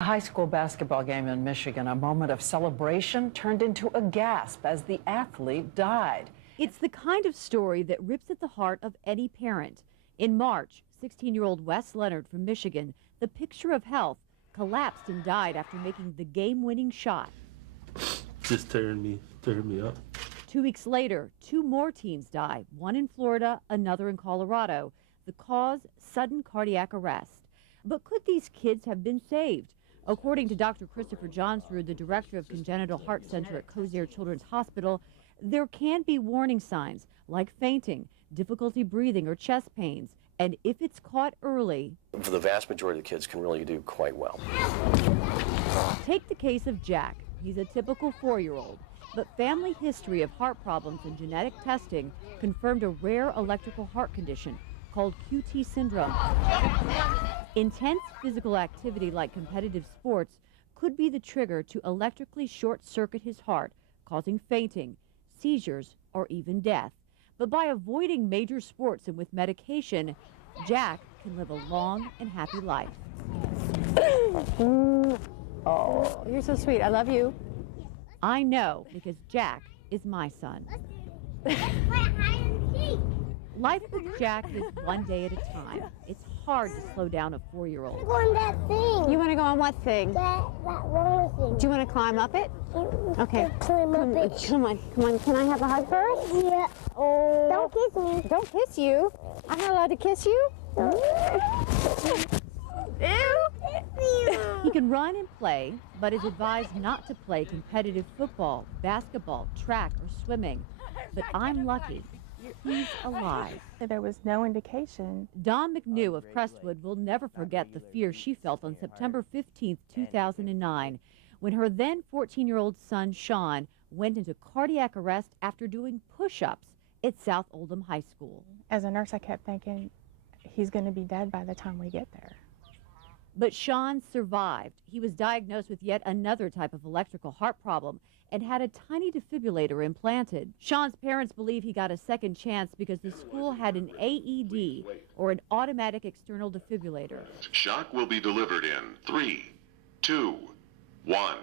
A high school basketball game in Michigan, a moment of celebration turned into a gasp as the athlete died. It's the kind of story that rips at the heart of any parent. In March, 16-year-old Wes Leonard from Michigan, the picture of health, collapsed and died after making the game-winning shot. Just tearing me up. 2 weeks later, 2 more teens die, one in Florida, another in Colorado. The cause, sudden cardiac arrest. But could these kids have been saved? According to Dr. Christopher Johnsrud, the director of Congenital Heart Center at Kosare Children's Hospital, there can be warning signs like fainting, difficulty breathing, or chest pains. And if it's caught early, for the vast majority of the kids can really do quite well. Take the case of Jack. He's a typical 4-year-old, but family history of heart problems and genetic testing confirmed a rare electrical heart condition called QT syndrome. Intense physical activity like competitive sports could be the trigger to electrically short-circuit his heart, causing fainting, seizures, or even death. But by avoiding major sports and with medication, Jack can live a long and happy life. Oh, you're so sweet. I love you. I know, because Jack is my son. Life with Jack is one day at a time. It's hard to slow down a 4-year-old. Go on that thing. You want to go on what thing? That roller thing. Do you want to climb up it? Okay. Climb up it. Come on. Can I have a hug first? Yeah. Oh. Don't kiss me. Don't kiss you. I'm not allowed to kiss you? He can run and play, but is advised not to play competitive football, basketball, track, or swimming. But I'm lucky. He's alive. There was no indication. Dawn McNew of Crestwood will never forget the fear she felt on September 15, 2009, when her then 14-year-old son, Sean, went into cardiac arrest after doing push-ups at South Oldham High School. As a nurse, I kept thinking, he's going to be dead by the time we get there. But Sean survived. He was diagnosed with yet another type of electrical heart problem and had a tiny defibrillator implanted. Sean's parents believe he got a second chance because the school had an AED, or an automatic external defibrillator. Shock will be delivered in 3, 2, 1.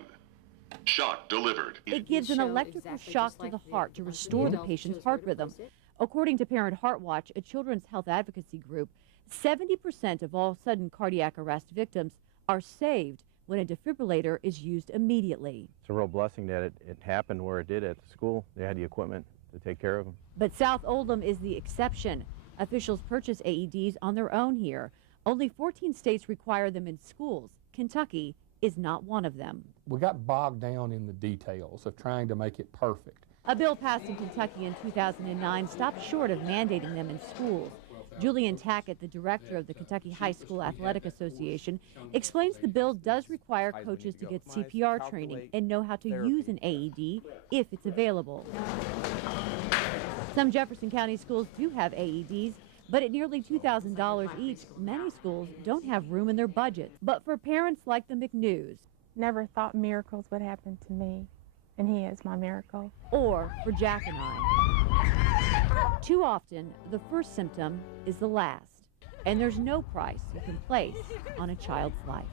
Shock delivered. It gives an electrical shock to the heart to restore the patient's heart rhythm. According to Parent Heart Watch, a children's health advocacy group, 70% of all sudden cardiac arrest victims are saved when a defibrillator is used immediately. It's a real blessing that it happened where it did at the school. They had the equipment to take care of them. But South Oldham is the exception. Officials purchase AEDs on their own here. Only 14 states require them in schools. Kentucky is not one of them. We got bogged down in the details of trying to make it perfect. A bill passed in Kentucky in 2009 stopped short of mandating them in schools. Julian Tackett, the director of the Kentucky High School Athletic Association, explains the bill does require coaches to get CPR training and know how to use an AED if it's available. Some Jefferson County schools do have AEDs, but at nearly $2,000 each, many schools don't have room in their budget. But for parents like the McNews, Never thought miracles would happen to me, and he is my miracle. or for Jack and I, too often the first symptom is the last, and there's no price you can place on a child's life.